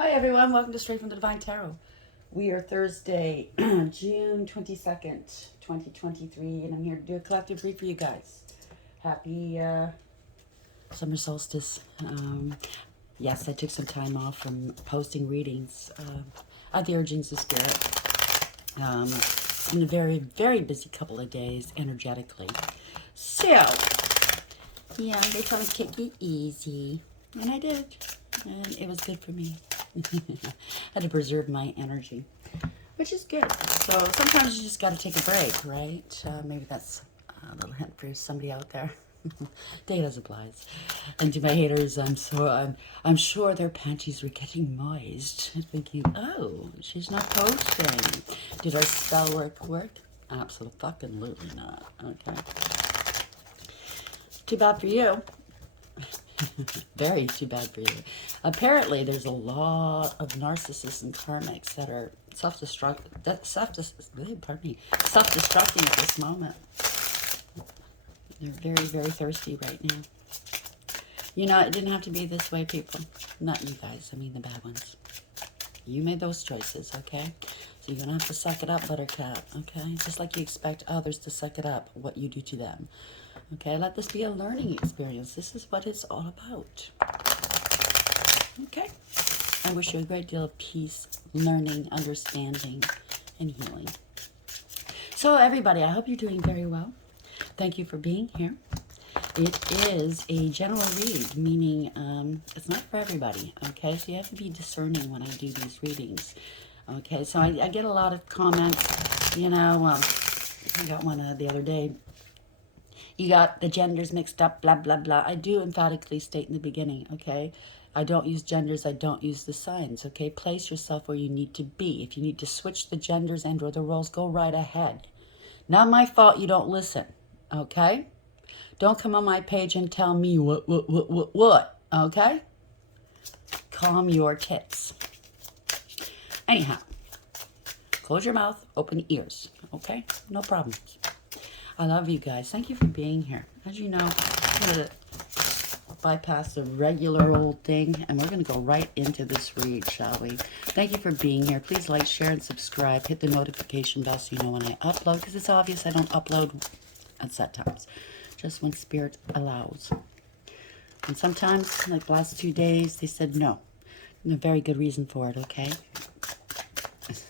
Hi everyone, welcome to Straight from the Divine Tarot. We are Thursday, June 22nd, 2023, and I'm here to do a collective read for you guys. Happy summer solstice. Yes, I took some time off from posting readings at the urgings of spirit. In a very, very busy couple of days energetically. So, yeah, they told me to take it easy, and I did, and it was good for me. Had to preserve my energy, which is good. So sometimes you just got to take a break, right? Maybe that's a little hint for somebody out there. Date as applies. And to my haters, I'm sure their panties were getting moist, thinking, oh, she's not posting. Did our spell work? Absolutely not. Okay. Too bad for you. Very too bad for you. Apparently, there's a lot of narcissists and karmics that are self-destructing at this moment. They're very, very thirsty right now. You know, it didn't have to be this way, people. Not you guys, I mean the bad ones. You made those choices, okay? So you're gonna have to suck it up, buttercup, okay? Just like you expect others to suck it up, what you do to them. Okay, let this be a learning experience. This is what it's all about. Okay? I wish you a great deal of peace, learning, understanding, and healing. So everybody, I hope you're doing very well. Thank you for being here. It is a general read, meaning it's not for everybody, okay? So you have to be discerning when I do these readings. Okay, so I get a lot of comments, you know, I got one the other day. You got the genders mixed up, blah, blah, blah. I do emphatically state in the beginning, okay? I don't use genders, I don't use the signs, okay? Place yourself where you need to be. If you need to switch the genders and or the roles, go right ahead. Not my fault you don't listen, okay? Don't come on my page and tell me what, okay? Calm your tits. Anyhow, close your mouth, open ears, okay? No problem. I love you guys. Thank you for being here. As you know, I'm going to bypass the regular old thing, and we're going to go right into this read, shall we? Thank you for being here. Please like, share, and subscribe. Hit the notification bell so you know when I upload, because it's obvious I don't upload at set times, just when spirit allows. And sometimes, like the last 2 days, they said no. And a very good reason for it, okay?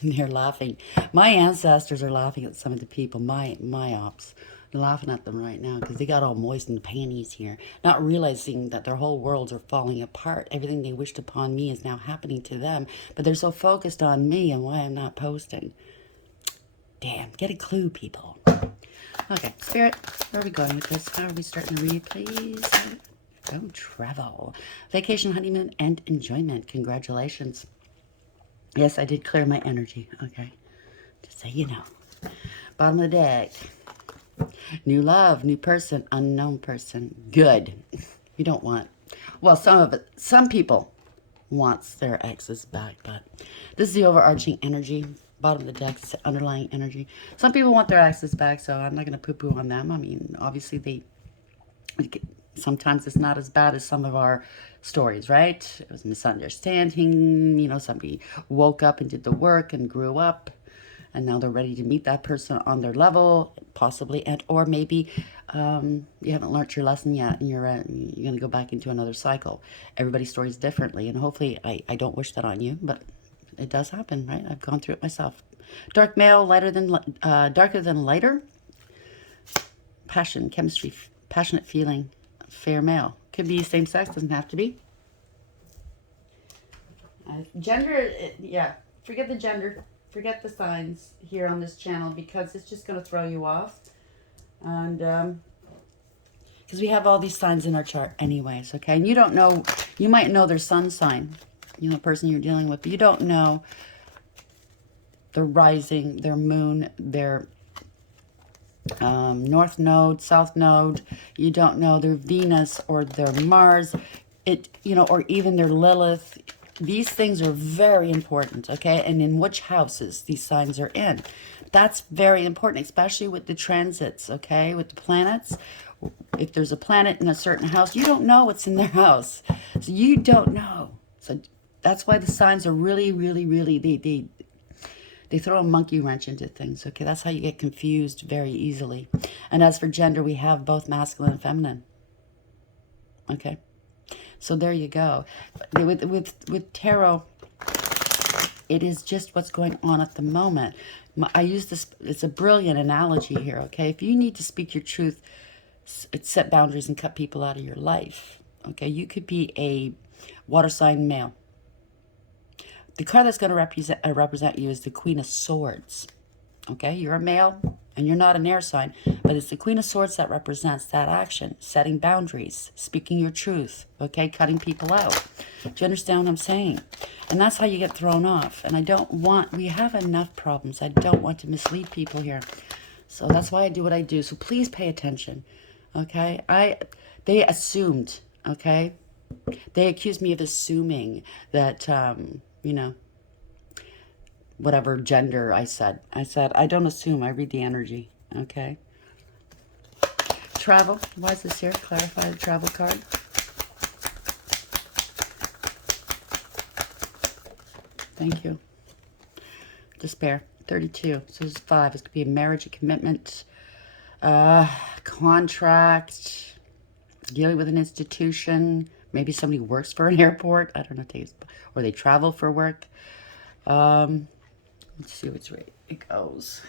They're laughing. My ancestors are laughing at some of the people, my ops. They're laughing at them right now because they got all moist in the panties here, not realizing that their whole worlds are falling apart. Everything they wished upon me is now happening to them, but they're so focused on me and why I'm not posting. Damn, get a clue, people. Okay, Spirit, where are we going with this? How are we starting to read, please? Go travel. Vacation, honeymoon, and enjoyment. Congratulations. Yes, I did clear my energy, okay? Just so you know. Bottom of the deck. New love, new person, unknown person. Good. You don't want... Well, some people wants their exes back, but this is the overarching energy. Bottom of the deck is the underlying energy. Some people want their exes back, so I'm not going to poo-poo on them. I mean, obviously sometimes it's not as bad as some of our stories, right? It was a misunderstanding, you know, somebody woke up and did the work and grew up, and now they're ready to meet that person on their level, possibly, and or maybe you haven't learned your lesson yet, and you're going to go back into another cycle. Everybody's story is differently, and hopefully I don't wish that on you, but it does happen, right? I've gone through it myself. Dark male, darker than lighter. Passion, chemistry, passionate feeling. Fair male. Could be same sex, doesn't have to be. Gender, yeah, forget the gender. Forget the signs here on this channel because it's just going to throw you off. And because we have all these signs in our chart anyways, okay? And you don't know, you might know their sun sign, you know, the person you're dealing with, but you don't know their rising, their moon, their north node, south node. You don't know their Venus or their Mars, you know, or even their Lilith. These things are very important, okay? And in which houses these signs are in. That's very important, especially with the transits, okay? With the planets. If there's a planet in a certain house, you don't know what's in their house. So you don't know. So that's why the signs are really, really, really, they throw a monkey wrench into things, okay? That's how you get confused very easily. And as for gender, we have both masculine and feminine, okay? So there you go. With tarot, it is just what's going on at the moment. I use this, it's a brilliant analogy here, okay? If you need to speak your truth, set boundaries and cut people out of your life, okay? You could be a water sign male. The card that's going to represent you is the Queen of Swords, okay? You're a male and you're not an air sign, but it's the Queen of Swords that represents that action, setting boundaries, speaking your truth, okay? Cutting people out. Do you understand what I'm saying? And that's how you get thrown off. And I don't want, we have enough problems. I don't want to mislead people here. So that's why I do what I do. So please pay attention, okay? They assumed, okay? They accused me of assuming that, you know, whatever gender I said. I said, I don't assume, I read the energy, okay? Travel, why is this here? Clarify the travel card. Thank you. Despair, 32. So this is 5. This could be a marriage, a commitment, contract, dealing with an institution. Maybe somebody works for an airport. I don't know. Or they travel for work. Let's see which way it goes.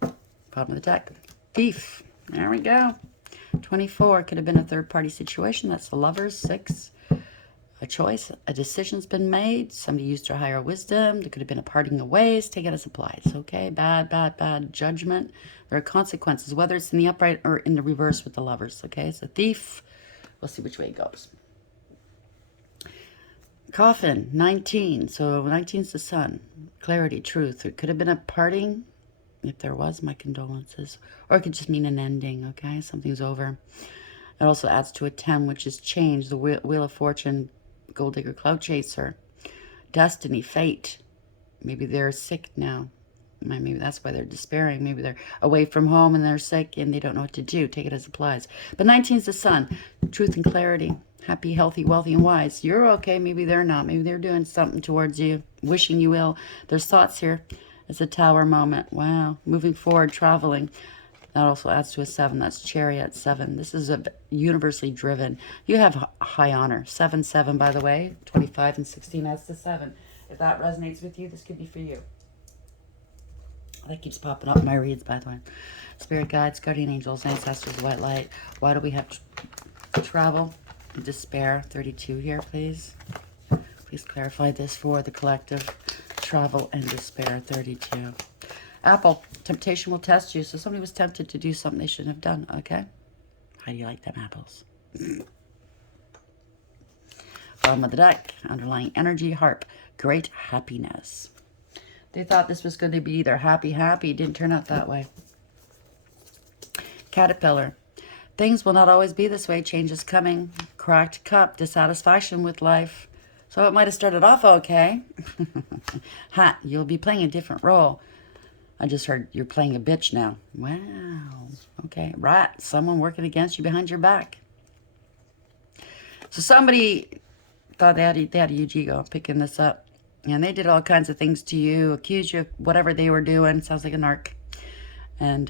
Bottom of the deck. Thief. There we go. 24. Could have been a third-party situation. That's the Lovers. 6. A choice, a decision's been made. Somebody used their higher wisdom. There could have been a parting of ways. Take it as applies. Okay, bad judgment. There are consequences, whether it's in the upright or in the reverse with the Lovers. Okay, it's a thief. We'll see which way it goes. Coffin, 19. So 19 is the Sun. Clarity, truth. It could have been a parting. If there was, my condolences. Or it could just mean an ending. Okay, something's over. It also adds to a 10, which is change. The Wheel of Fortune, Gold Digger, Cloud Chaser, Destiny, Fate. Maybe they're sick now. Maybe that's why they're despairing. Maybe they're away from home and they're sick and they don't know what to do. Take it as applies. But 19 is the Sun. Truth and clarity. Happy, healthy, wealthy, and wise. You're okay. Maybe they're not. Maybe they're doing something towards you. Wishing you ill. There's thoughts here. It's a Tower moment. Wow. Moving forward, traveling. That also adds to a 7. That's Chariot, 7. This is a universally driven. You have high honor. 7, 7, by the way. 25 and 16 adds to 7. If that resonates with you, this could be for you. That keeps popping up in my reads, by the way. Spirit guides, guardian angels, ancestors, white light. Why do we have travel? Despair, 32 here, please. Please clarify this for the collective. Travel and despair, 32. Apple, temptation will test you. So somebody was tempted to do something they shouldn't have done, okay? How do you like them apples? Bottom of the deck, underlying energy, harp, great happiness. They thought this was going to be either happy, it didn't turn out that way. Caterpillar, things will not always be this way. Change is coming. Cracked cup, dissatisfaction with life. So it might have started off okay. Ha, you'll be playing a different role. I just heard you're playing a bitch now. Wow. Okay. Right. Someone working against you behind your back. So somebody thought they had a huge ego picking this up. And they did all kinds of things to you, accused you of whatever they were doing. Sounds like a narc. And,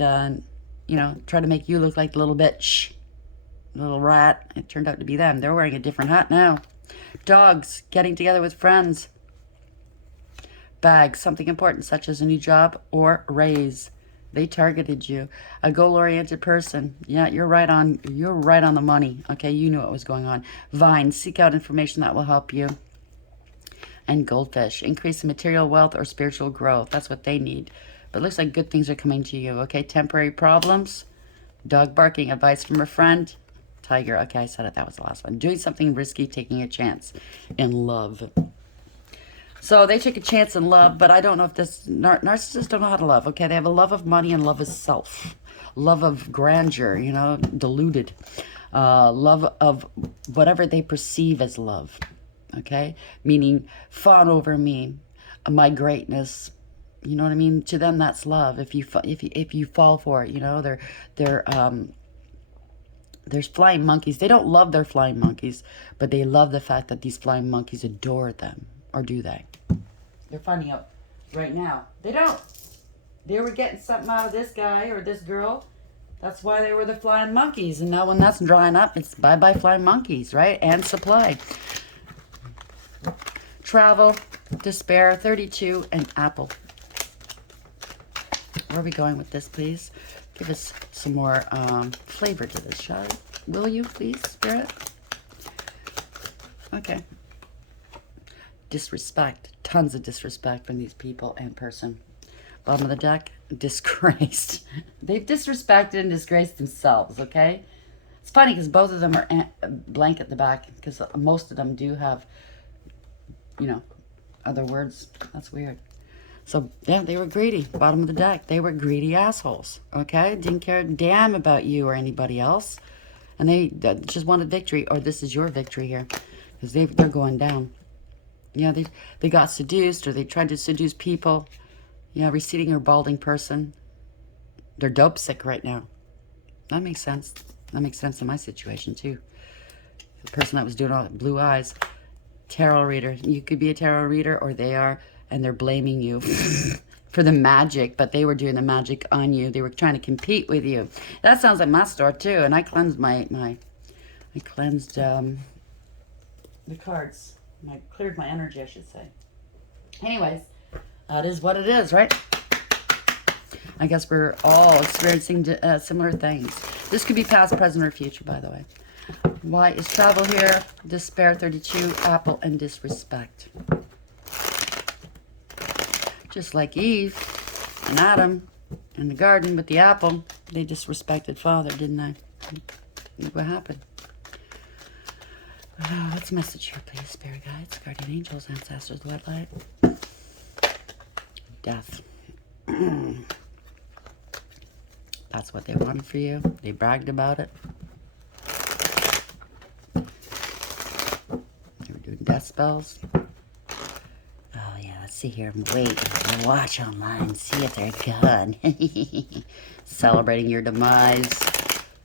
you know, try to make you look like the little bitch. Little rat. It turned out to be them. They're wearing a different hat now. Dogs. Getting together with friends. Bag, something important such as a new job or raise. They targeted you. A goal-oriented person. Yeah, you're right on the money. Okay, you knew what was going on. Vine, seek out information that will help you. And goldfish, increase in material wealth or spiritual growth. That's what they need. But it looks like good things are coming to you. Okay, temporary problems. Dog barking, advice from a friend. Tiger, okay, I said it. That was the last one. Doing something risky, taking a chance. In love. So they take a chance in love, but I don't know if this narcissists don't know how to love. Okay, they have a love of money and love of self, love of grandeur, you know, deluded, love of whatever they perceive as love. Okay, meaning fawn over me, my greatness. You know what I mean? To them, that's love. If you fall for it, you know, they're There's flying monkeys. They don't love their flying monkeys, but they love the fact that these flying monkeys adore them. Or do they? They're finding out right now. They don't. They were getting something out of this guy or this girl. That's why they were the flying monkeys. And now when that's drying up, it's bye-bye flying monkeys, right? And supply. Travel, despair, 32, and apple. Where are we going with this, please? Give us some more flavor to this, shall you? Will you, please, Spirit? Okay. Disrespect. Tons of disrespect from these people and person. Bottom of the deck, disgraced. They've disrespected and disgraced themselves, okay? It's funny because both of them are blank at the back because most of them do have, you know, other words. That's weird. So, yeah, they were greedy. Bottom of the deck. They were greedy assholes. Okay? Didn't care a damn about you or anybody else. And they just wanted victory. Or this is your victory here. Because they're going down. Yeah, they got seduced or they tried to seduce people. Yeah, receding or balding person. They're dope sick right now. That makes sense. That makes sense in my situation, too. The person that was doing all that, blue eyes. Tarot reader. You could be a tarot reader or they are. And they're blaming you for the magic, but they were doing the magic on you. They were trying to compete with you. That sounds like my store too. And I cleansed I cleansed the cards. I cleared my energy, I should say. Anyways, that is what it is, right? I guess we're all experiencing similar things. This could be past, present, or future, by the way. Why is travel here? Despair, 32, apple, and disrespect. Just like Eve and Adam in the garden with the apple, they disrespected Father, didn't they? Look what happened. Oh, what's the message here, please? Spirit guides, guardian angels, ancestors, white light. Death. That's what they wanted for you. They bragged about it. They were doing death spells. Oh, yeah, let's see here. Wait, watch online, see if they're good. Celebrating your demise.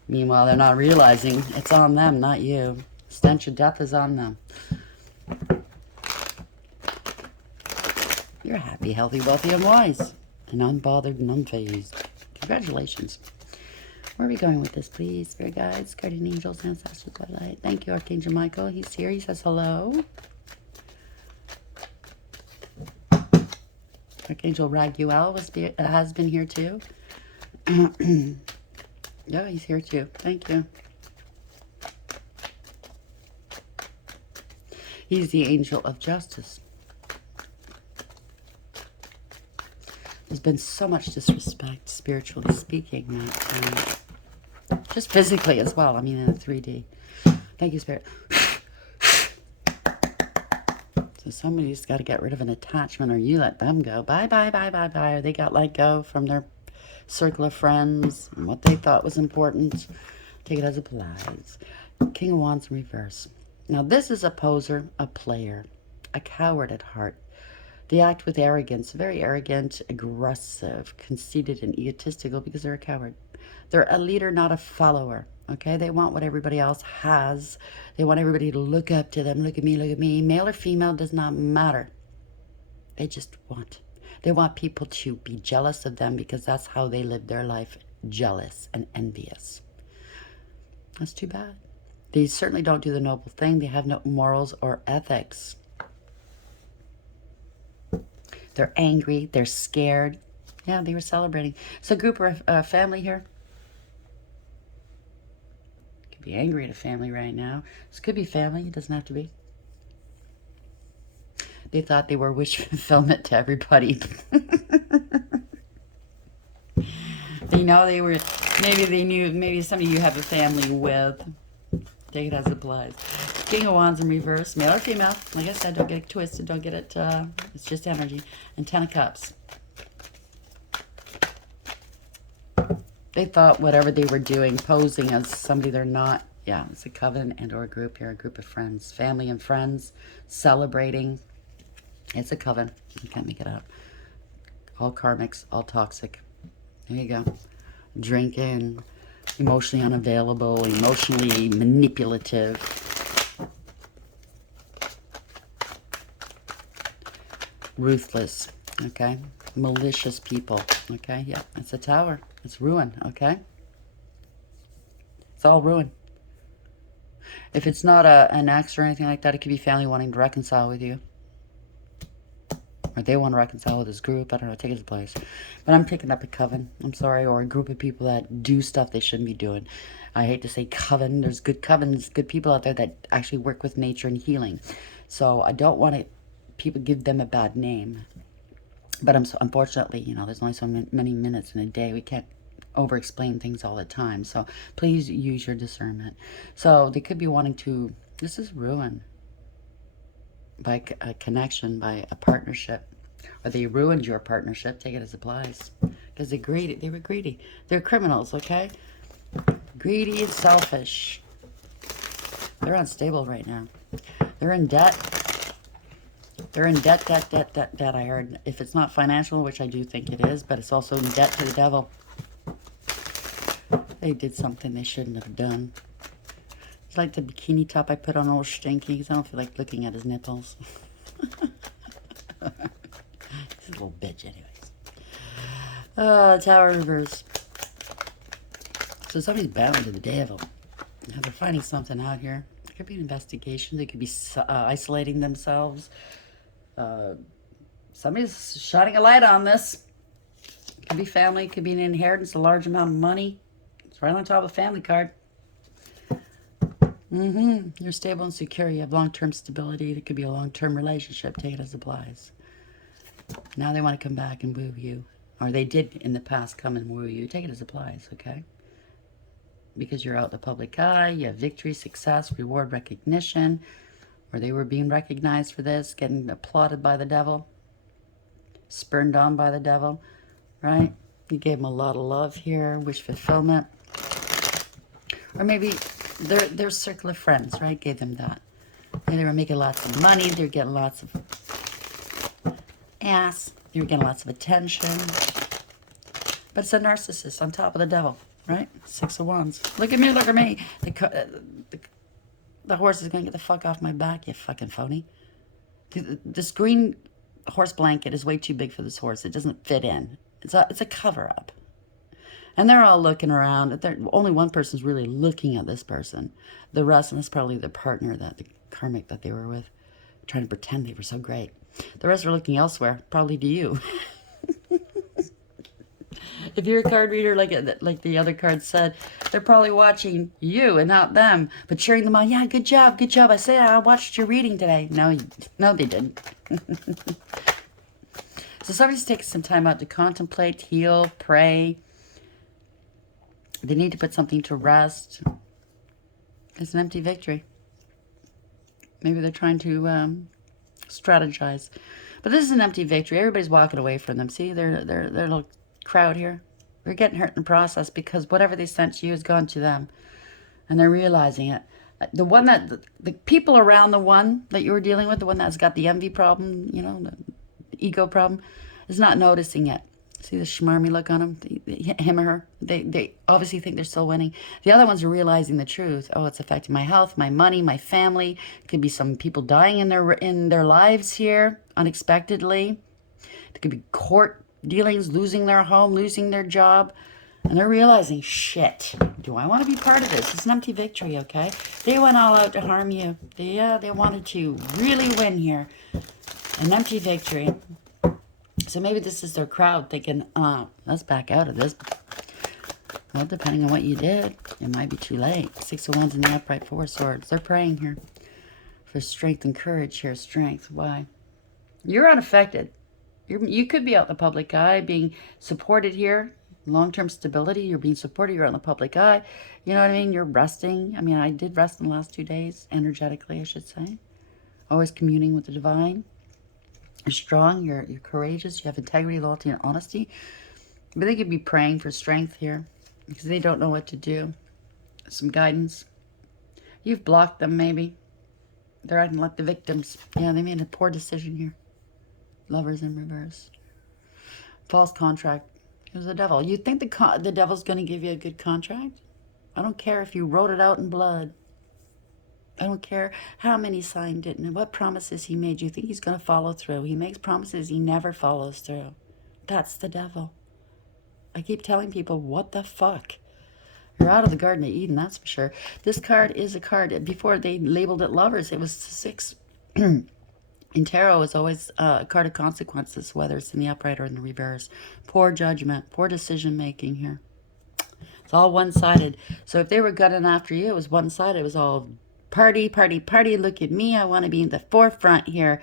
Meanwhile, they're not realizing it's on them, not you. Stench of death is on them. You're happy, healthy, wealthy, and wise. And unbothered and unfazed. Congratulations. Where are we going with this, please? Spirit guides, guardian angels, ancestors, white light. Thank you, Archangel Michael. He's here. He says hello. Archangel Raguel has been here too. Yeah, he's here too. Thank you. He's the angel of justice. There's been so much disrespect, spiritually speaking, that, just physically as well. I mean, in a 3D. Thank you, Spirit. So somebody's got to get rid of an attachment, or you let them go. Bye, bye, bye, bye, bye. Or they got let go from their circle of friends and what they thought was important. Take it as it applies. King of Wands in reverse. Now, this is a poser, a player, a coward at heart. They act with arrogance, very arrogant, aggressive, conceited, and egotistical because they're a coward. They're a leader, not a follower. Okay, they want what everybody else has. They want everybody to look up to them. Look at me, look at me. Male or female does not matter. They just want. They want people to be jealous of them because that's how they live their life. Jealous and envious. That's too bad. They certainly don't do the noble thing. They have no morals or ethics. They're angry. They're scared. Yeah, they were celebrating. So group or family here. Be angry at a family right now. This could be family. It doesn't have to be. They thought they were wish fulfillment to everybody. They know they were. Maybe they knew. Maybe somebody you have a family with. Take it as it applies. King of Wands in reverse. Male or female. Like I said, don't get it twisted. Don't get it. It's just energy. And 10 of Cups. They thought whatever they were doing, posing as somebody they're not. Yeah, it's a coven and or a group here, a group of friends. Family and friends celebrating. It's a coven. You can't make it up. All karmics, all toxic. There you go. Drinking, Emotionally unavailable, emotionally manipulative. Ruthless, okay? Malicious people, okay? Yeah, it's a tower. It's ruin, okay? It's all ruin. If it's not an ex or anything like that, it could be family wanting to reconcile with you. Or they want to reconcile with this group. I don't know, take its place. But I'm picking up a coven, I'm sorry, or a group of people that do stuff they shouldn't be doing. I hate to say coven. There's good covens, good people out there that actually work with nature and healing. So I don't want to people give them a bad name. But unfortunately, you know, there's only so many minutes in a day. We can't over-explain things all the time. So please use your discernment. So they could be wanting to, this is ruin. By a connection, by a partnership. Or they ruined your partnership, take it as applies. Because they were greedy. They're criminals, okay? Greedy and selfish. They're unstable right now. They're in debt. They're in debt, I heard. If it's not financial, which I do think it is, but it's also in debt to the devil. They did something they shouldn't have done. It's like the bikini top I put on old Stinky, because I don't feel like looking at his nipples. He's a little bitch anyways. Tower reverse. So somebody's bowing to the devil. Now they're finding something out here. It could be an investigation. They could be isolating themselves. Somebody's shining a light on this. It could be family. It could be an inheritance, a large amount of money. It's right on top of the family card. You're stable and secure. You have long-term stability. It could be a long-term relationship. Take it as applies. Now they want to come back and woo you. Or they did in the past come and woo you. Take it as applies, okay? Because you're out in the public eye. You have victory, success, reward, recognition. Or they were being recognized for this. Getting applauded by the devil. Spurned on by the devil. Right? You gave them a lot of love here. Wish fulfillment. Or maybe their circle of friends, right? Gave them that. And they were making lots of money. They were getting lots of ass. They were getting lots of attention. But it's a narcissist on top of the devil, right? 6 of Wands. Look at me, look at me. The horse is going to get the fuck off my back, you fucking phony. This green horse blanket is way too big for this horse. It doesn't fit in. It's a cover-up. And they're all looking around. Only one person's really looking at this person. The rest, and that's probably the partner, the karmic that they were with, trying to pretend they were so great. The rest are looking elsewhere, probably to you. If you're a card reader, like the other card said, they're probably watching you and not them, but cheering them on. Yeah, good job, good job. I watched your reading today. No, they didn't. So somebody's taking some time out to contemplate, heal, pray. They need to put something to rest. It's an empty victory. Maybe they're trying to strategize. But this is an empty victory. Everybody's walking away from them. See, their little crowd here. They're getting hurt in the process because whatever they sent to you has gone to them. And they're realizing it. The people around the one that you were dealing with, the one that's got the envy problem, you know, the ego problem, is not noticing it. See the schmarmy look on them? Him or her? They obviously think they're still winning. The other ones are realizing the truth. Oh, it's affecting my health, my money, my family. Could be some people dying in their lives here unexpectedly. There could be court dealings, losing their home, losing their job. And they're realizing, shit, do I want to be part of this? It's an empty victory, okay? They went all out to harm you. They wanted to really win here. An empty victory. So maybe this is their crowd thinking, let's back out of this. Well, depending on what you did, it might be too late. 6 of Wands in the upright, 4 of Swords. They're praying here for strength and courage here. Strength. Why? You're unaffected. You could be out in the public eye being supported here. Long-term stability. You're being supported. You're out in the public eye. You know what I mean? You're resting. I mean, I did rest in the last 2 days. Energetically, I should say. Always communing with the divine. You're strong, you're courageous, you have integrity, loyalty, and honesty. But they could be praying for strength here because they don't know what to do. Some guidance. You've blocked them, maybe. They're acting like the victims. Yeah, they made a poor decision here. Lovers in reverse. False contract. It was the devil. You think the devil's going to give you a good contract? I don't care if you wrote it out in blood. I don't care how many signed it and what promises he made. You think he's going to follow through. He makes promises, he never follows through. That's the devil. I keep telling people, what the fuck? You're out of the Garden of Eden, that's for sure. This card is a card. Before they labeled it lovers, it was 6. In tarot, it's always a card of consequences, whether it's in the upright or in the reverse. Poor judgment, poor decision making here. It's all one-sided. So if they were gunning after you, it was one-sided. It was all party, party, party. Look at me. I want to be in the forefront here,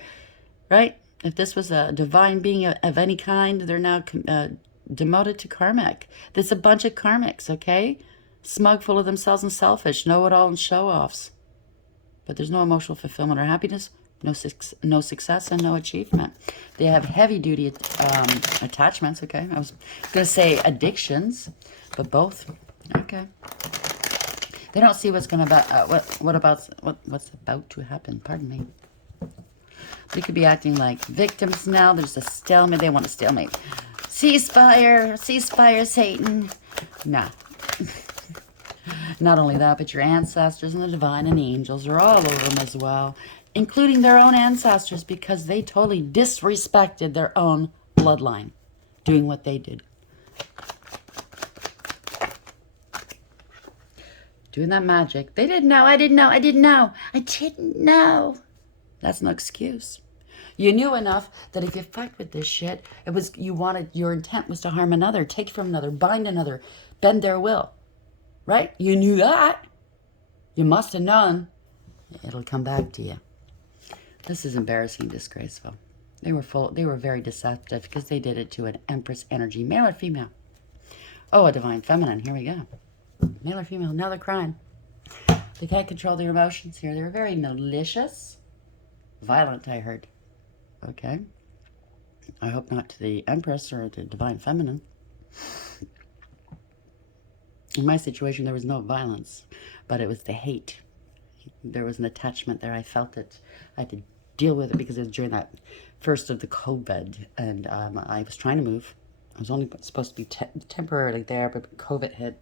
right? If this was a divine being of any kind, they're now demoted to karmic. There's a bunch of karmics, okay? Smug, full of themselves and selfish, know-it-all and show-offs. But there's no emotional fulfillment or happiness, no success, and no achievement. They have heavy-duty attachments, okay? I was going to say addictions, but both. Okay. They don't see what's going to what's about to happen. Pardon me. They could be acting like victims now. There's a stalemate. They want a stalemate. Ceasefire, Satan. Nah. Not only that, but your ancestors and the divine and angels are all over them as well, including their own ancestors, because they totally disrespected their own bloodline, doing what they did. Doing that magic. They didn't know. I didn't know. I didn't know. I didn't know. That's no excuse. You knew enough that if you fucked with this shit, your intent was to harm another, take from another, bind another, bend their will. Right? You knew that. You must have known. It'll come back to you. This is embarrassing and disgraceful. They were very deceptive because they did it to an Empress energy, male or female. Oh, a divine feminine. Here we go. Male or female, another crime. They can't control their emotions here. They're very malicious. Violent, I heard. Okay. I hope not to the Empress or the divine feminine. In my situation, there was no violence, but it was the hate. There was an attachment there. I felt it. I had to deal with it because it was during that first of the COVID, and I was trying to move. I was only supposed to be temporarily there, but COVID hit,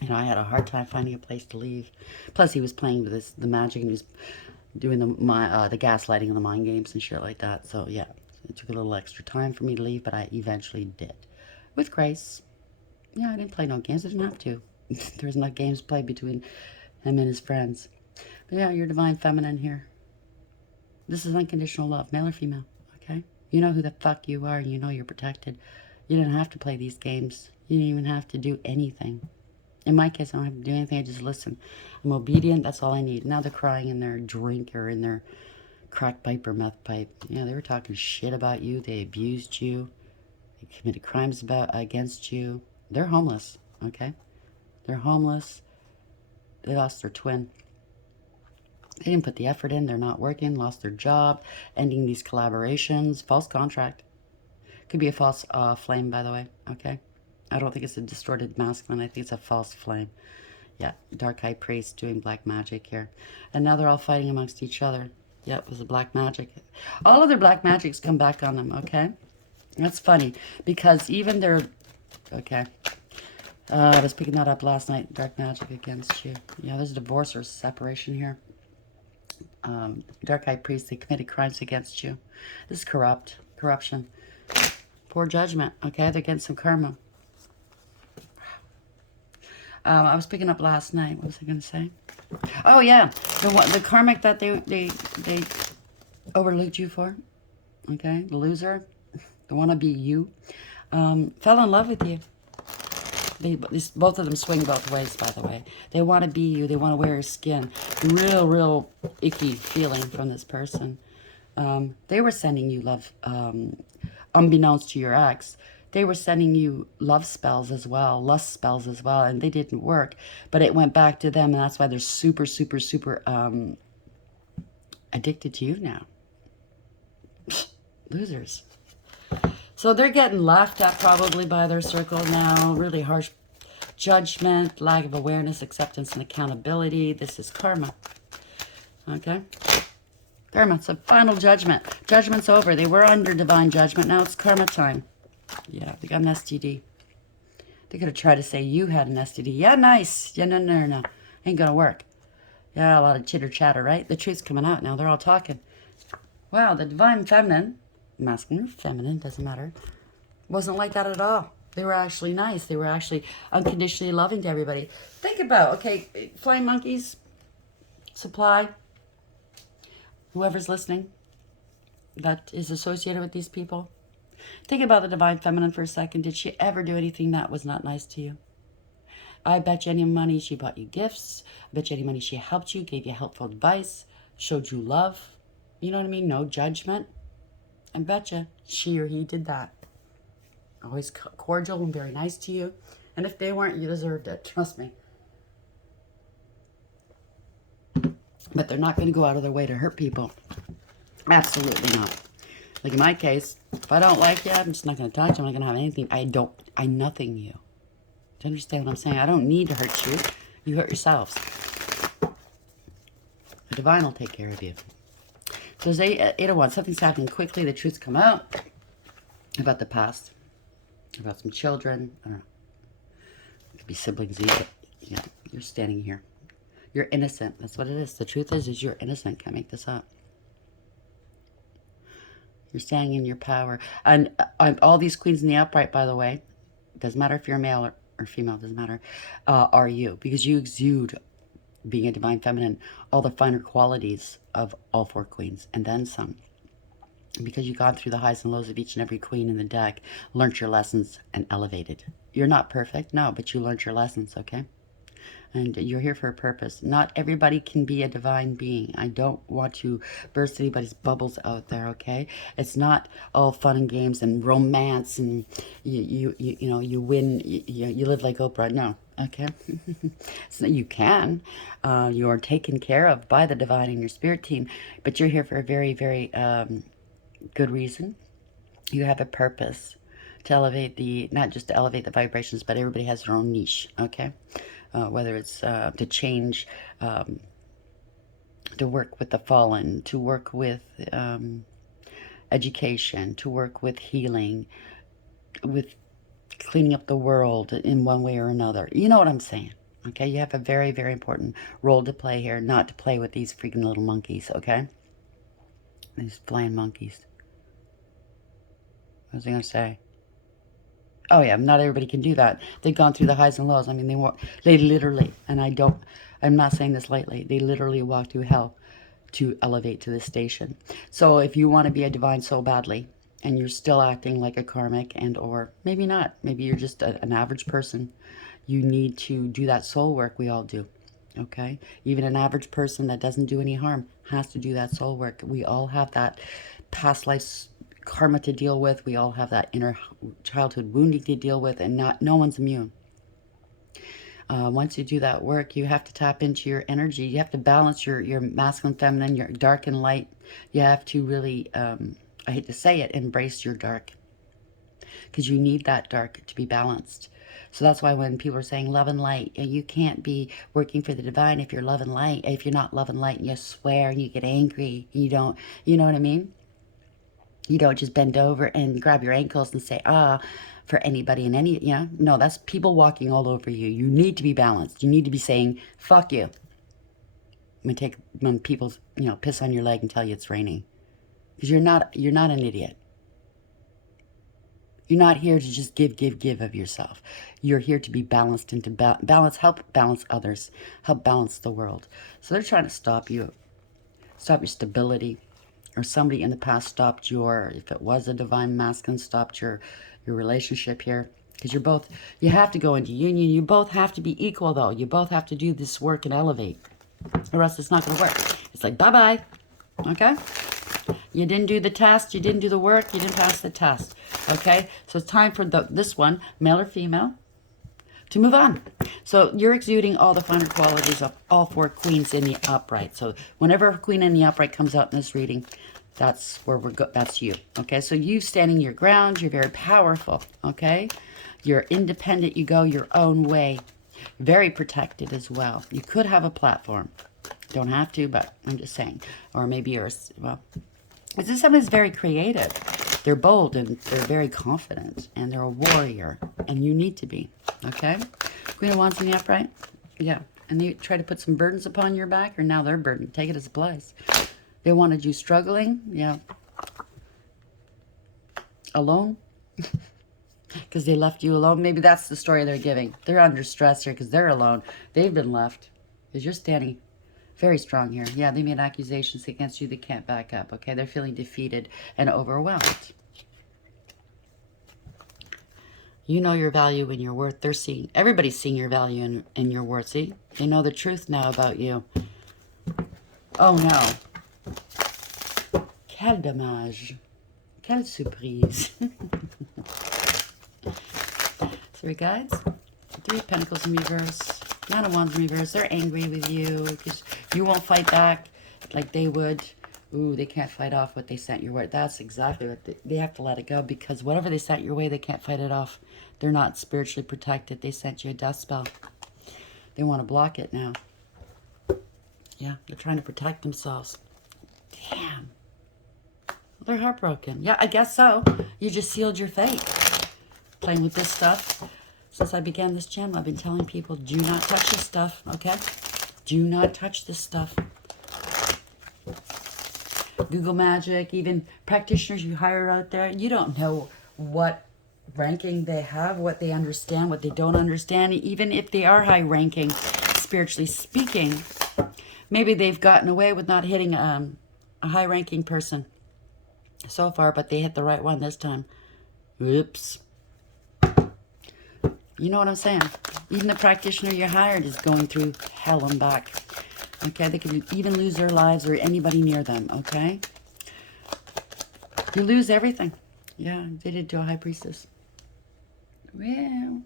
and I had a hard time finding a place to leave. Plus, he was playing with the magic, and he was doing the gaslighting and the mind games and shit like that. So, yeah, it took a little extra time for me to leave, but I eventually did. With grace. Yeah, I didn't play no games. I didn't have to. There was no games played between him and his friends. But yeah, you're divine feminine here. This is unconditional love, male or female, okay? You know who the fuck you are. You know you're protected. You didn't have to play these games. You didn't even have to do anything. In my case, I don't have to do anything. I just listen. I'm obedient. That's all I need. Now they're crying in their drink or in their crack pipe or meth pipe. Yeah, they were talking shit about you. They abused you. They committed crimes against you. They're homeless, okay? They're homeless. They lost their twin. They didn't put the effort in. They're not working, lost their job, ending these collaborations, false contract. Could be a false flame, by the way, okay? I don't think it's a distorted masculine. I think it's a false flame. Yeah, dark high priest doing black magic here. And now they're all fighting amongst each other. Yep, it was a black magic. All of their black magics come back on them, okay? That's funny, because even their... Okay. I was picking that up last night. Dark magic against you. Yeah, there's a divorce or separation here. Dark high priest, they committed crimes against you. This is corruption. Poor judgment. Okay, they're getting some karma. I was picking up last night. What was I going to say? Oh yeah, the karmic that they overlooked you for. Okay, the loser, the wannabe you, fell in love with you. Both of them swing both ways, by the way. They want to be you. They want to wear your skin. Real icky feeling from this person. They were sending you love, unbeknownst to your ex. They were sending you love spells as well, lust spells as well, and they didn't work. But it went back to them, and that's why they're super addicted to you now. Losers. So they're getting laughed at probably by their circle now. Really harsh judgment, lack of awareness, acceptance, and accountability. This is karma. Okay? Karma. It's a final judgment. Judgment's over. They were under divine judgment. Now it's karma time. Yeah, they got an STD. They're going to try to say you had an STD. Yeah, nice. Yeah, no, no, no, no. Ain't going to work. Yeah, a lot of chitter chatter, right? The truth's coming out now. They're all talking. Wow, the divine feminine, masculine or feminine, doesn't matter, wasn't like that at all. They were actually nice. They were actually unconditionally loving to everybody. Think about, okay, flying monkeys, supply, whoever's listening that is associated with these people. Think about the divine feminine for a second. Did she ever do anything that was not nice to you? I bet you any money she bought you gifts. I bet you any money she helped you, gave you helpful advice, showed you love. You know what I mean? No judgment. I bet you she or he did that. Always cordial and very nice to you. And if they weren't, you deserved it. Trust me. But they're not going to go out of their way to hurt people. Absolutely not. Like in my case, if I don't like you, I'm just not going to touch you. I'm not going to have anything. I nothing you. Do you understand what I'm saying? I don't need to hurt you. You hurt yourselves. The divine will take care of you. So there's 801. Something's happening quickly. The truth's come out about the past. About some children. I don't know. It could be siblings. Yeah, you're standing here. You're innocent. That's what it is. The truth is you're innocent. Can't make this up. You're standing in your power. And all these queens in the upright, by the way, doesn't matter if you're male or female, doesn't matter, are you. Because you exude, being a divine feminine, all the finer qualities of all 4 queens. And then some. Because you've gone through the highs and lows of each and every queen in the deck, learned your lessons, and elevated. You're not perfect, no, but you learned your lessons, okay? And you're here for a purpose. Not everybody can be a divine being. I don't want to burst anybody's bubbles out there, okay? It's not all fun and games and romance and you know, you win, you live like Oprah. No, okay? So you can. You are taken care of by the divine and your spirit team, but you're here for a very, very good reason. You have a purpose to elevate not just to elevate the vibrations, but everybody has their own niche, okay? Whether it's to change, to work with the fallen, to work with education, to work with healing, with cleaning up the world in one way or another. You know what I'm saying, okay? You have a very, very important role to play here, not to play with these freaking little monkeys, okay? These flying monkeys. What was I going to say? Oh yeah, not everybody can do that. They've gone through the highs and lows. I mean, they literally, and I'm not saying this lightly, they literally walk through hell to elevate to this station. So if you want to be a divine so badly, and you're still acting like a karmic, and or maybe not, maybe you're just an average person, you need to do that soul work we all do, okay? Even an average person that doesn't do any harm has to do that soul work. We all have that past life karma to deal with. We all have that inner childhood wounding to deal with, and no one's immune. Once you do that work, you have to tap into your energy. You have to balance your masculine, feminine, your dark and light. You have to really, I hate to say it, embrace your dark. Because you need that dark to be balanced. So that's why when people are saying love and light, you can't be working for the divine if you're love and light. If you're not love and light and you swear and you get angry, you don't, you know what I mean? You don't just bend over and grab your ankles and say, for anybody and any, you know. No, that's people walking all over you. You need to be balanced. You need to be saying, fuck you. When people, you know, piss on your leg and tell you it's raining. Because you're not an idiot. You're not here to just give of yourself. You're here to be balanced and to help balance others, help balance the world. So they're trying to stop your stability. Or somebody in the past stopped if it was a divine masculine, stopped your relationship here. Because you have to go into union. You both have to be equal, though. You both have to do this work and elevate. Or else it's not going to work. It's like, bye-bye. Okay? You didn't do the test. You didn't do the work. You didn't pass the test. Okay? So it's time for this one, male or female, to move on. So you're exuding all the finer qualities of all 4 queens in the upright. So whenever a queen in the upright comes out in this reading, that's where that's you. Okay, so you standing your ground, you're very powerful. Okay, you're independent, you go your own way. Very protected as well. You could have a platform. Don't have to, but I'm just saying. Or maybe this is somebody who's very creative. They're bold and they're very confident and they're a warrior, and you need to be. Okay? Queen of Wands in the upright. Yeah. And they try to put some burdens upon your back, or now they're burdened. Take it as a place. They wanted you struggling. Yeah. Alone. Because they left you alone. Maybe that's the story they're giving. They're under stress here because they're alone. They've been left. Because you're standing very strong here. Yeah, they made accusations against you. They can't back up. Okay? They're feeling defeated and overwhelmed. You know your value and your worth. They're seeing, everybody's seeing your value and your worth. See? They know the truth now about you. Oh no. Quel dommage. Quelle surprise. Three guides. Three of Pentacles in reverse. Nine of Wands in reverse. They're angry with you because you won't fight back like they would. Ooh, they can't fight off what they sent your way. That's exactly what they have to let it go, because whatever they sent your way, they can't fight it off. They're not spiritually protected. They sent you a death spell. They want to block it now. Yeah, they're trying to protect themselves. Damn. They're heartbroken. Yeah, I guess so. You just sealed your fate. Playing with this stuff. Since I began this channel, I've been telling people, do not touch this stuff, okay? Do not touch this stuff. Google Magic, even practitioners you hire out there, you don't know what ranking they have, what they understand, what they don't understand. Even if they are high ranking, spiritually speaking, maybe they've gotten away with not hitting a high ranking person so far, but they hit the right one this time. Oops. You know what I'm saying? Even the practitioner you hired is going through hell and back. Okay, they could even lose their lives or anybody near them, okay? You lose everything. Yeah, they did to a high priestess. Well,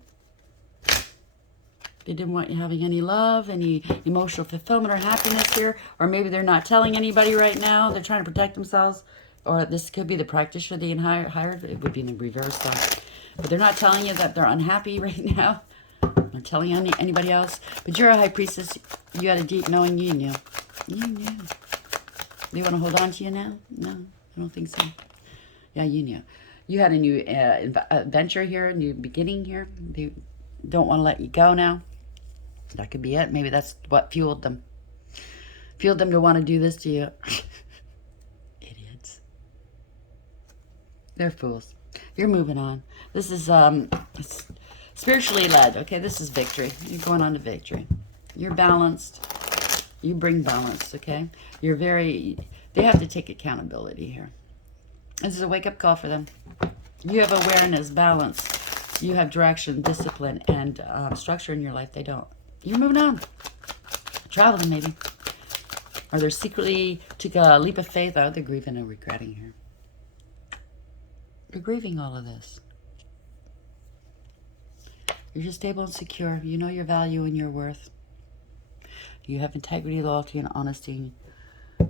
they didn't want you having any love, any emotional fulfillment or happiness here. Or maybe they're not telling anybody right now. They're trying to protect themselves. Or this could be the practitioner they hired. It would be in the reverse, though. But they're not telling you that they're unhappy right now. They're telling anybody else. But you're a high priestess. You had a deep knowing. You knew. You knew. They want to hold on to you now? No, I don't think so. Yeah, you knew. You had a new adventure here, a new beginning here. They don't want to let you go now. That could be it. Maybe that's what fueled them. Fueled them to want to do this to you. Idiots. They're fools. You're moving on. This is spiritually led. Okay, this is victory. You're going on to victory. You're balanced. You bring balance, okay? You're very... They have to take accountability here. This is a wake-up call for them. You have awareness, balance. You have direction, discipline, and structure in your life. They don't. You're moving on. Traveling, maybe. Or they're secretly took a leap of faith. Oh, they're grieving and regretting here. You're grieving all of this. You're just stable and secure. You know your value and your worth. You have integrity, loyalty, and honesty.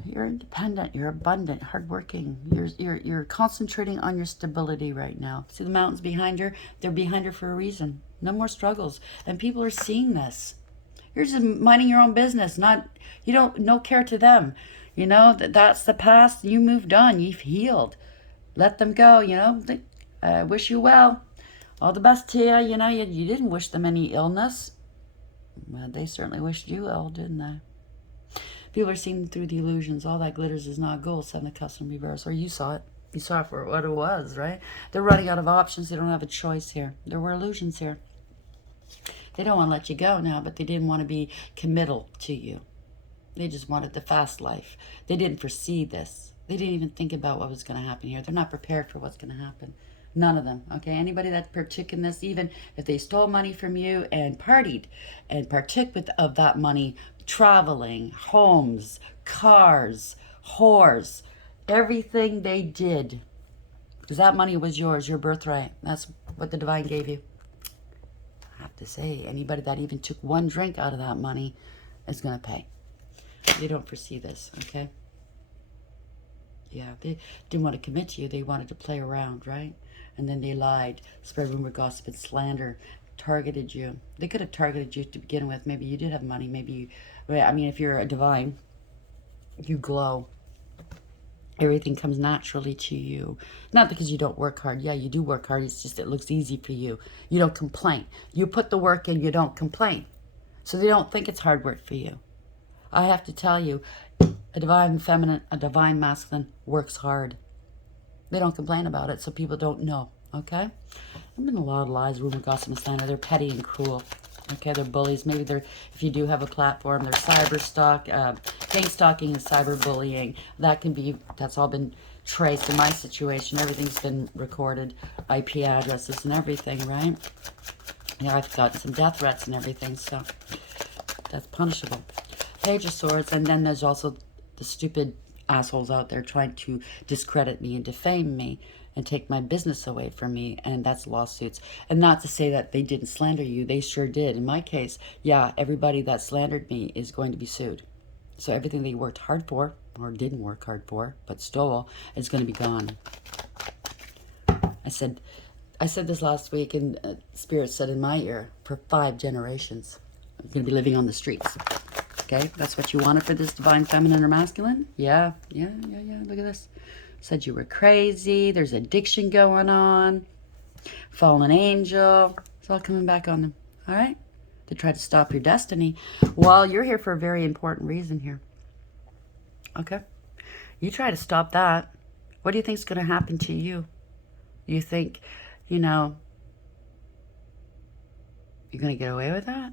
You're independent. You're abundant, hardworking. You're concentrating on your stability right now. See the mountains behind her? They're behind her for a reason. No more struggles. And people are seeing this. You're just minding your own business. No care to them. You know, that's the past. You moved on. You've healed. Let them go, you know. I wish you well. All the best to you. You know, you didn't wish them any illness. Well, they certainly wished you ill, didn't they? People are seeing through the illusions. All that glitters is not gold. Seven of Cups in reverse. Or you saw it. You saw it for what it was, right? They're running out of options. They don't have a choice here. There were illusions here. They don't want to let you go now, but they didn't want to be committal to you. They just wanted the fast life. They didn't foresee this. They didn't even think about what was going to happen here. They're not prepared for what's going to happen. None of them, okay? Anybody that partook in this, even if they stole money from you and partied and partook of that money, traveling, homes, cars, whores, everything they did, because that money was yours, your birthright. That's what the divine gave you. I have to say, anybody that even took one drink out of that money is going to pay. They don't foresee this, okay? Yeah, they didn't want to commit to you. They wanted to play around, right? And then they lied, spread rumor, gossip, and slander, targeted you. They could have targeted you to begin with. Maybe you did have money. Maybe you, I mean, if you're a divine, you glow. Everything comes naturally to you. Not because you don't work hard. Yeah, you do work hard. It's just it looks easy for you. You don't complain. You put the work in, you don't complain. So they don't think it's hard work for you. I have to tell you, a divine feminine, a divine masculine works hard. They don't complain about it, so people don't know, okay? There's been a lot of lies, rumor, gossip, and slander. They're petty and cruel. Okay, they're bullies. Maybe they're, if you do have a platform, they're cyber stalk, gang stalking and cyber bullying. That can be, that's all been traced in my situation. Everything's been recorded, IP addresses and everything, right? Yeah, I've gotten some death threats and everything, so that's punishable. Page of Swords, and then there's also the stupid assholes out there trying to discredit me and defame me and take my business away from me, and that's lawsuits. And not to say that they didn't slander you, they sure did. In my case, yeah, everybody that slandered me is going to be sued. So everything they worked hard for, or didn't work hard for, but stole, is going to be gone. I said this last week, and Spirit said in my ear, for 5 generations, I'm going to be living on the streets. Okay, that's what you wanted for this divine feminine or masculine? Yeah. Look at this. Said you were crazy. There's addiction going on. Fallen angel. It's all coming back on them. All right? To try to stop your destiny. Well, you're here for a very important reason here. Okay? You try to stop that. What do you think is going to happen to you? You think, you know, you're going to get away with that?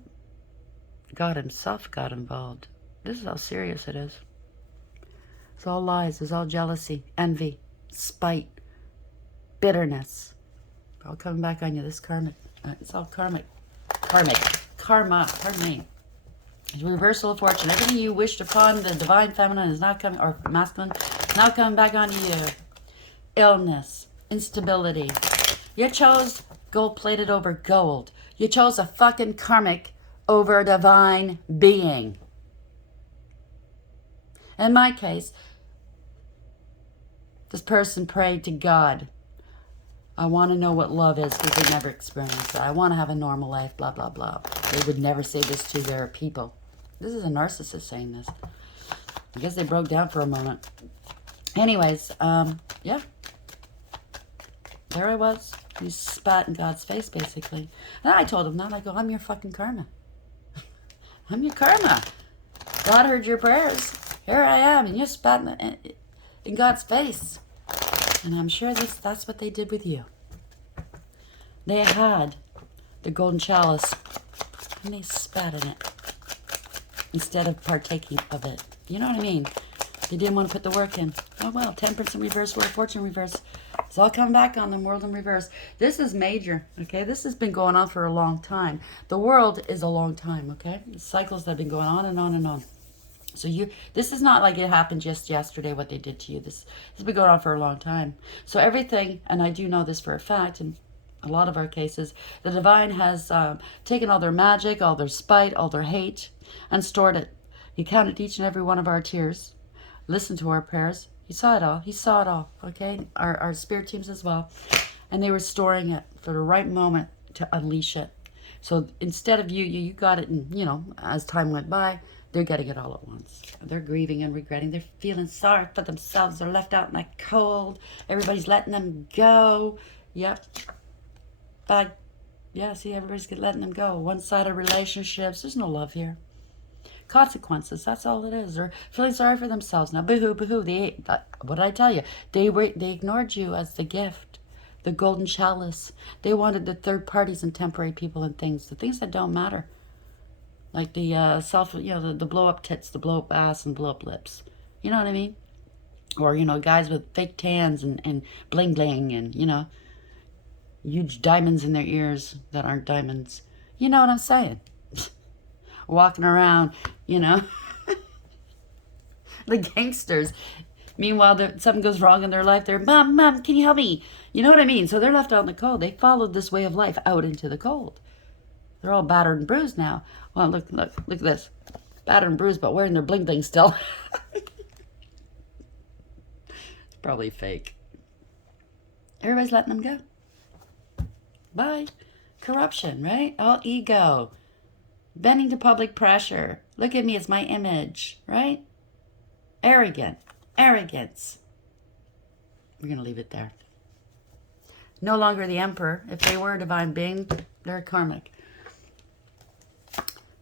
God himself got involved. This is how serious it is. It's all lies. It's all jealousy, envy, spite, bitterness. It's all coming back on you. This karmic. It's all karma. Pardon me. It's reversal of fortune. Everything you wished upon the divine feminine is not coming, or masculine, is now coming back onto you. Illness, instability. You chose gold-plated over gold. You chose a fucking karmic over a divine being. In my case, this person prayed to God. I want to know what love is because they never experienced it. I want to have a normal life, blah, blah, blah. They would never say this to their people. This is a narcissist saying this. I guess they broke down for a moment. Anyways, yeah. There I was. He spat in God's face, basically. And I told him that. I go, I'm your fucking karma. I'm your karma. God heard your prayers. Here I am, and you spat in God's face. And I'm sure that's what they did with you. They had the golden chalice, and they spat in it instead of partaking of it. You know what I mean? They didn't want to put the work in. Oh, well, 10% reverse, Wheel of Fortune reverse. It's all coming back on them, world in reverse. This is major, okay? This has been going on for a long time. The world is a long time, okay? The cycles that have been going on and on and on. So this is not like it happened just yesterday, what they did to you. This has been going on for a long time. So everything, and I do know this for a fact, in a lot of our cases, the divine has taken all their magic, all their spite, all their hate, and stored it. He counted each and every one of our tears, listened to our prayers. He saw it all. He saw it all, okay? Our spirit teams as well. And they were storing it for the right moment to unleash it. So instead of you got it, and, you know, as time went by, they're getting it all at once. They're grieving and regretting. They're feeling sorry for themselves. They're left out in the cold. Everybody's letting them go. Yep. But, yeah, see, everybody's letting them go. One-sided relationships. There's no love here. Consequences. That's all it is. They're feeling sorry for themselves. Now, boo-hoo, boo-hoo. What did I tell you? They ignored you as the gift. The golden chalice. They wanted the third parties and temporary people and things. The things that don't matter. Like the the blow-up tits, the blow-up ass, and blow-up lips. You know what I mean? Or, you know, guys with fake tans and bling-bling and, you know, huge diamonds in their ears that aren't diamonds. You know what I'm saying? Walking around, you know. The gangsters. Meanwhile, something goes wrong in their life. They're, Mom, can you help me? You know what I mean? So they're left out in the cold. They followed this way of life out into the cold. They're all battered and bruised now. Well, look at this. Battered and bruised, but wearing their bling-bling still. It's probably fake. Everybody's letting them go. Bye. Corruption, right? All ego. Bending to public pressure. Look at me, it's my image, right? Arrogance. We're going to leave it there. No longer the emperor. If they were a divine being, they're karmic.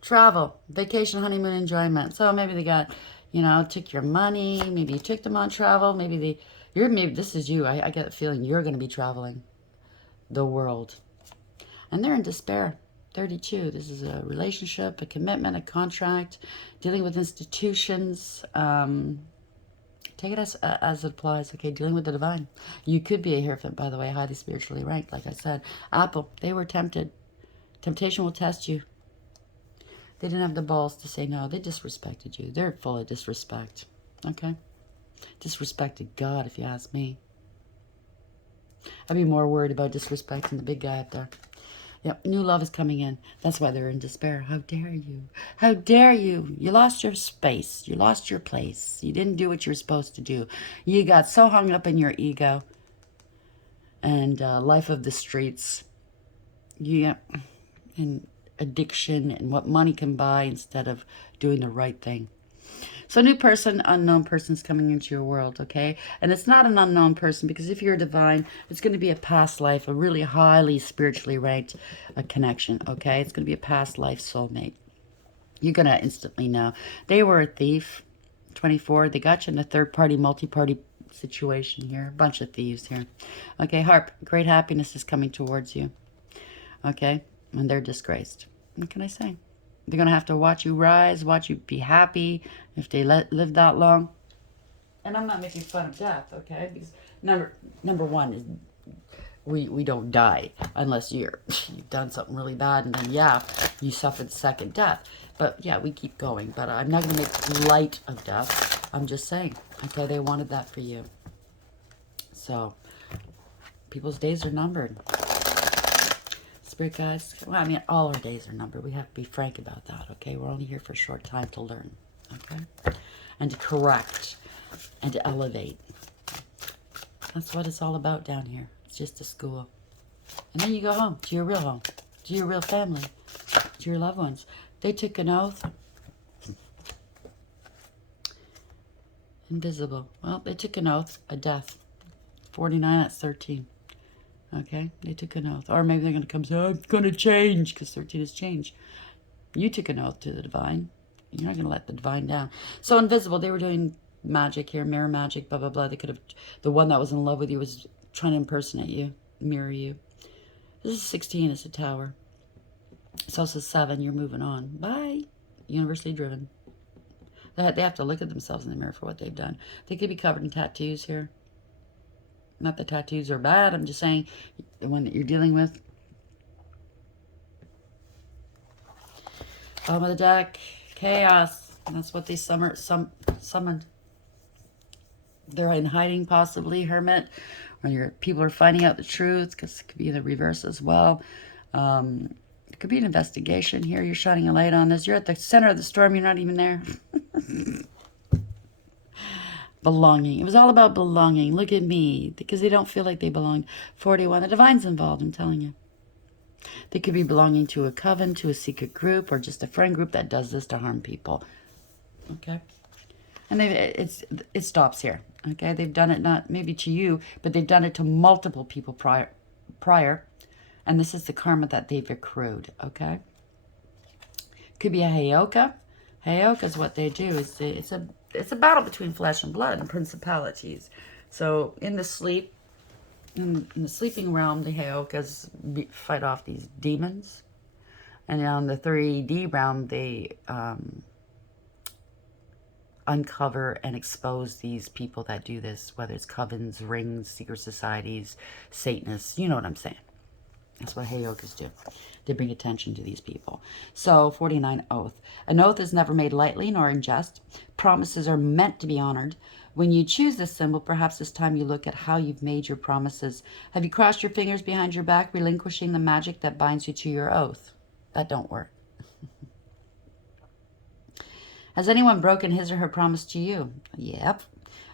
Travel, vacation, honeymoon, enjoyment. So maybe they got, you know, took your money. Maybe you took them on travel. Maybe this is you. I get a feeling you're going to be traveling the world. And they're in despair. 32. This is a relationship, a commitment, a contract, dealing with institutions. Take it as it applies, okay? Dealing with the divine. You could be a Hierophant, by the way, highly spiritually ranked, like I said. Apple, they were tempted. Temptation will test you. They didn't have the balls to say no. They disrespected you. They're full of disrespect, okay? Disrespected God, if you ask me. I'd be more worried about disrespecting the big guy up there. Yep, new love is coming in. That's why they're in despair. How dare you? How dare you? You lost your space. You lost your place. You didn't do what you were supposed to do. You got so hung up in your ego and life of the streets. Yeah, and addiction and what money can buy instead of doing the right thing. So new person, unknown person's coming into your world, okay? And it's not an unknown person because if you're divine, it's going to be a past life, a really highly spiritually ranked connection, okay? It's going to be a past life soulmate. You're going to instantly know. They were a thief, 24. They got you in a third-party, multi-party situation here. A bunch of thieves here. Okay, Harp, great happiness is coming towards you, okay? And they're disgraced. What can I say? They're going to have to watch you rise, watch you be happy if they live that long. And I'm not making fun of death, okay? Because number one is we don't die unless you've done something really bad and then, yeah, you suffered the second death. But, yeah, we keep going. But I'm not going to make light of death. I'm just saying, okay, they wanted that for you. So, people's days are numbered. Spirit guys, well, I mean, all our days are numbered. We have to be frank about that, okay? We're only here for a short time to learn, okay? And to correct and to elevate. That's what it's all about down here. It's just a school. And then you go home, to your real home, to your real family, to your loved ones. They took an oath. Invisible. Well, they took an oath, a death. 49, that's 13. Okay, they took an oath. Or maybe they're going to come and say, I'm going to change, because 13 is change. You took an oath to the divine. You're not going to let the divine down. So invisible, they were doing magic here, mirror magic, blah, blah, blah. They could have, the one that was in love with you was trying to impersonate you, mirror you. This is 16, it's a tower. It's also 7, you're moving on. Bye. Universally driven. They have to look at themselves in the mirror for what they've done. They could be covered in tattoos here. Not that tattoos are bad. I'm just saying the one that you're dealing with. Bottom of the deck. Chaos. And that's what they summoned. They're in hiding possibly, Hermit. Or people are finding out the truth. Because it could be the reverse as well. It could be an investigation here. You're shining a light on this. You're at the center of the storm. You're not even there. Belonging. It was all about belonging. Look at me. Because they don't feel like they belong. 41. The divine's involved, I'm telling you. They could be belonging to a coven, to a secret group, or just a friend group that does this to harm people. Okay? And it stops here. Okay? They've done it not maybe to you, but they've done it to multiple people prior. And this is the karma that they've accrued. Okay? Could be a Heyoka. Heyoka is what they do. It's a battle between flesh and blood and principalities. So in the sleep, in the sleeping realm, the Heyokas fight off these demons. And on the 3D realm, they uncover and expose these people that do this, whether it's covens, rings, secret societies, Satanists. You know what I'm saying. That's what Heyokas do. They bring attention to these people. So, 49, oath. An oath is never made lightly nor in jest. Promises are meant to be honored. When you choose this symbol, perhaps it's time you look at how you've made your promises. Have you crossed your fingers behind your back, relinquishing the magic that binds you to your oath? That don't work. Has anyone broken his or her promise to you? Yep.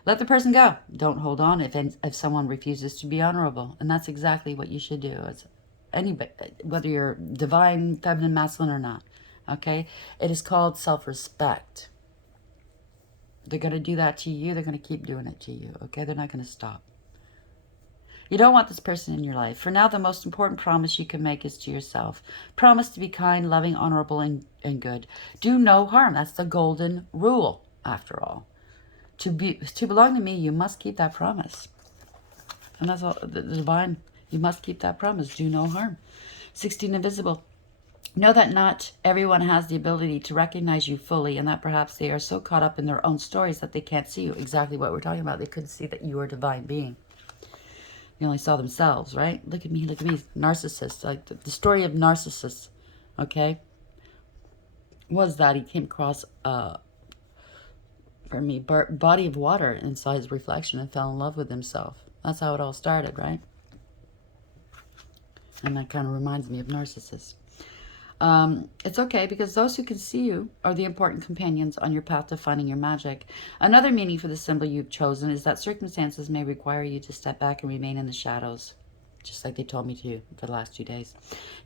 Let the person go. Don't hold on if someone refuses to be honorable. And that's exactly what you should do. It's anybody, whether you're divine, feminine, masculine or not. Okay? It is called self-respect. They're going to do that to you. They're going to keep doing it to you. Okay? They're not going to stop. You don't want this person in your life. For now, the most important promise you can make is to yourself. Promise to be kind, loving, honorable, and good. Do no harm. That's the golden rule, after all. To belong to me, you must keep that promise. And that's all, the divine. You must keep that promise. Do no harm. 16, invisible. Know that not everyone has the ability to recognize you fully, and that perhaps they are so caught up in their own stories that they can't see you. Exactly what we're talking about. They couldn't see that you are a divine being. They only saw themselves, right? Look at me, narcissists. Like the story of narcissists, okay, was that he came across body of water inside his reflection and fell in love with himself. That's how it all started, right? And that kind of reminds me of narcissists. It's okay, because those who can see you are the important companions on your path to finding your magic. Another meaning for the symbol you've chosen is that circumstances may require you to step back and remain in the shadows, just like they told me to for the last 2 days.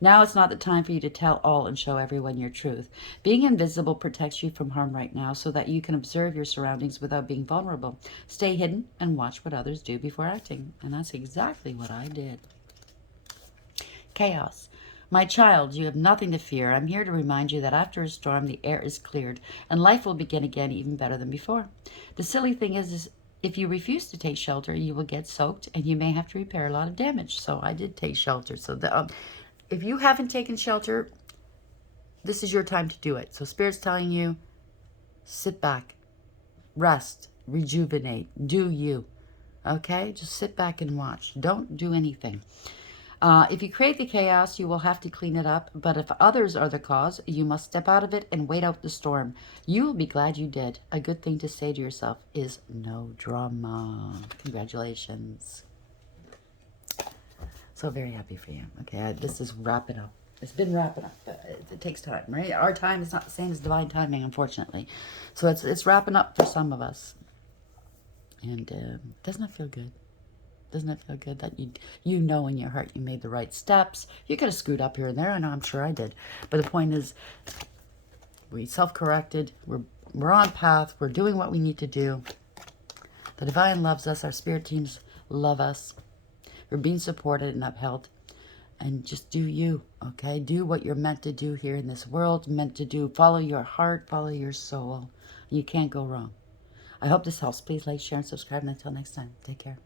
Now it's not the time for you to tell all and show everyone your truth. Being invisible protects you from harm right now so that you can observe your surroundings without being vulnerable. Stay hidden and watch what others do before acting. And that's exactly what I did. Chaos. My child, you have nothing to fear. I'm here to remind you that after a storm, the air is cleared, and life will begin again even better than before. The silly thing is if you refuse to take shelter, you will get soaked, and you may have to repair a lot of damage. So I did take shelter. So if you haven't taken shelter, this is your time to do it. So Spirit's telling you, sit back, rest, rejuvenate, do you. Okay? Just sit back and watch. Don't do anything. If you create the chaos, you will have to clean it up. But if others are the cause, you must step out of it and wait out the storm. You will be glad you did. A good thing to say to yourself is no drama. Congratulations. So very happy for you. Okay, this is wrapping up. It's been wrapping up. But it takes time, right? Our time is not the same as divine timing, unfortunately. So it's wrapping up for some of us. And doesn't it feel good? Doesn't it feel good that you know in your heart you made the right steps? You could have screwed up here and there. I know, I'm sure I did. But the point is, we self-corrected. We're on path. We're doing what we need to do. The divine loves us. Our spirit teams love us. We're being supported and upheld. And just do you, okay? Do what you're meant to do here in this world. Meant to do. Follow your heart. Follow your soul. You can't go wrong. I hope this helps. Please like, share, and subscribe. And until next time, take care.